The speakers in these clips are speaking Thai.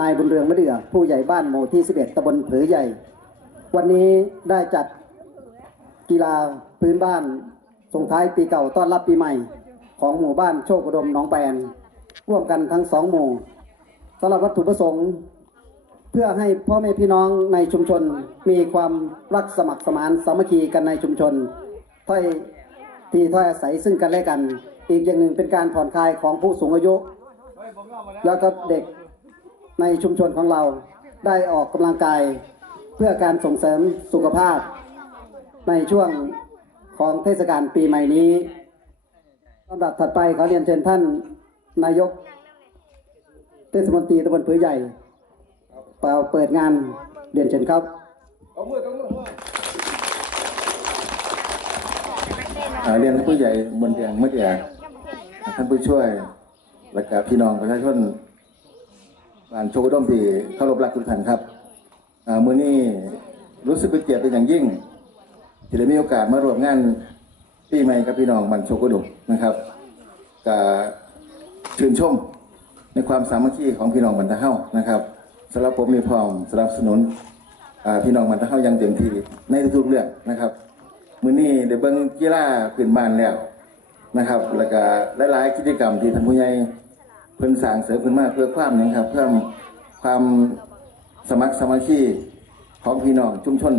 นายบุญเรืองมะเดื่อผู้ใหญ่บ้านหมู่ที่ 11ตำบลผือใหญ่ วันนี้ได้จัดกีฬาพื้นบ้านส่งท้ายปีเก่าต้อนรับปีใหม่ ของหมู่บ้านโชคอุดมหนองแปน ร่วมกันทั้งสองหมู่สำหรับวัตถุประสงค์ เพื่อให้พ่อแม่พี่น้องในชุมชนมีความรักสมัครสมานสามัคคีกันในชุมชนถ้อยทีถ้อยอาศัยซึ่งกันและกัน อีกอย่างหนึ่งเป็นการผ่อนคลายของผู้สูงอายุ แล้วก็เด็ก ในชุมชนของเราได้ออกกำลังกาย เพื่อการส่งเสริมสุขภาพ ในช่วงของเทศกาลปีใหม่นี้ลำดับถัดไปขอเรียนเชิญท่านนายก เทศมนตรีตำบลผือใหญ่เป่าเปิดงานเรียนเชิญครับอ่าเรียนท่านผู้ใหญ่บนเตียงเมื่อเดียท่านผู้ช่วยและกับพี่น้องประชาชน บ้านโชกุดมที่เคารพรักทุกท่านครับอ่ามื้อนี้รู้สึกเป็นเกียรติเป็นอย่างยิ่ง ที่ได้มีโอกาสมาร่วมงานปีใหม่กับพี่น้องบ้านโชกุดมนะครับก็ชื่นชมในความสามัคคีของพี่น้องบรรทะเฮานะครับสำหรับผมมีพร้อมสนับสนุนพี่น้องบรรทะเฮายังเต็มที่ในทุกๆเรื่องนะครับมื้อนี้ได้เบิ่งกีฬาพื้นบ้านแล้วนะครับ แล้วก็หลายๆกิจกรรมที่ท่านผู้ใหญ่ เพิ่นสั่งเสริมเพิ่นมากเพื่อความหนึ่งครับเพื่อความสมัครสมาชีของพี่น้องชุมชน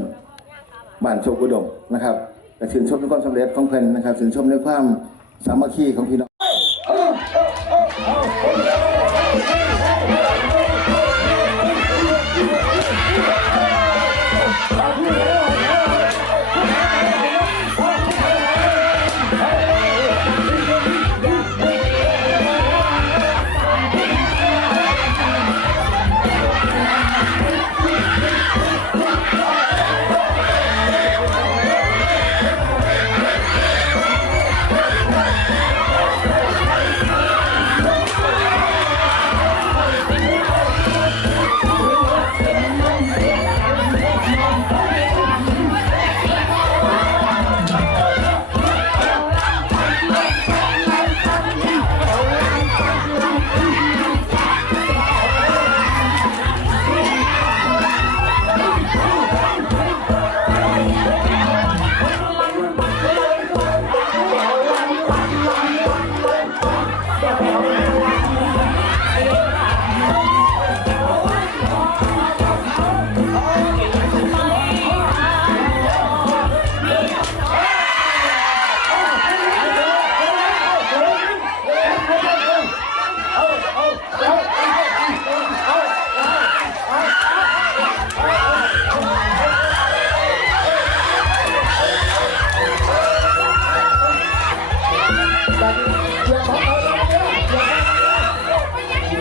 บ้านโชคอุดมนะครับแต่ชื่นชมในความสำเร็จของเพิ่นนะครับชื่นชมในความสามัคคีของพี่น้อง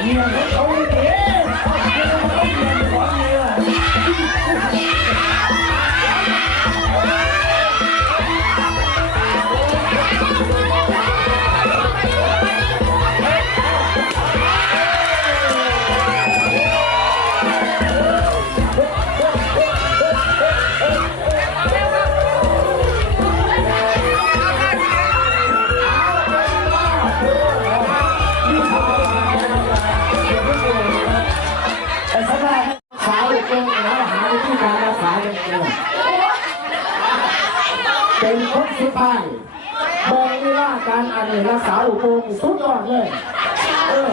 แเป็นคนสุดท้ายบอกเลยว่าการอันนี้รักษาอุปงสุดยอดเลยเออ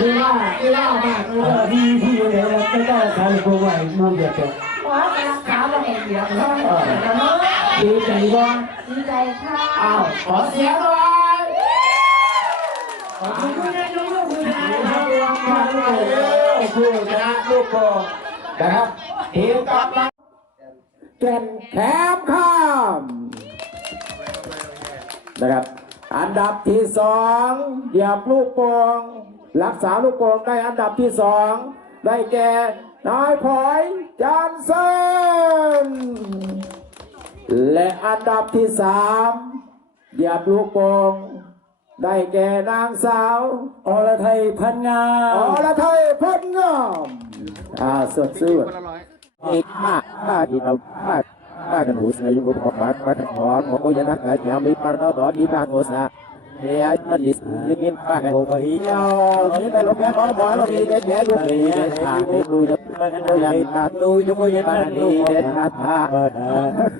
ลีลาลีลามากเลยที่ที่อยู่ในวัดก็ได้ทำตัวใหม่มันเดียวกันว่ารักษาเราเองเดียวเนาะดีใจว่าดีใจค่ะอ้าวขอเสียงหน่อยขอบคุณนะยกมือคุณนะนะครับรางวัลใหม่เลยผู้ชนะลูกโป่งนะครับทีมกำลัง แก่นแคมข้ามนะครับ อันดับที่สองเหยียบลูกโป่งรักษาลูกโป่งได้อันดับที่สองได้แก่นายพลอยจานเซนและอันดับที่สามเหยียบลูกโป่งได้แก่นางสาวอรไทยพันงาอรไทยพันงามอ่าสดชื่น อีกมากมากที่เรามากมากกันหูสนายุบของบ้านมาถอนของโอยนักอาจจะมีปารดอดีบากโอสนาเฮียมันดิยินไปโอ้ยเนาะนี่เปลงแค่ขอบ่เราดีเด็ดเด็ดดีเด็ดขาดดูจะมันดูอย่างขาดดูจะไม่ยันดูเด็ดขาด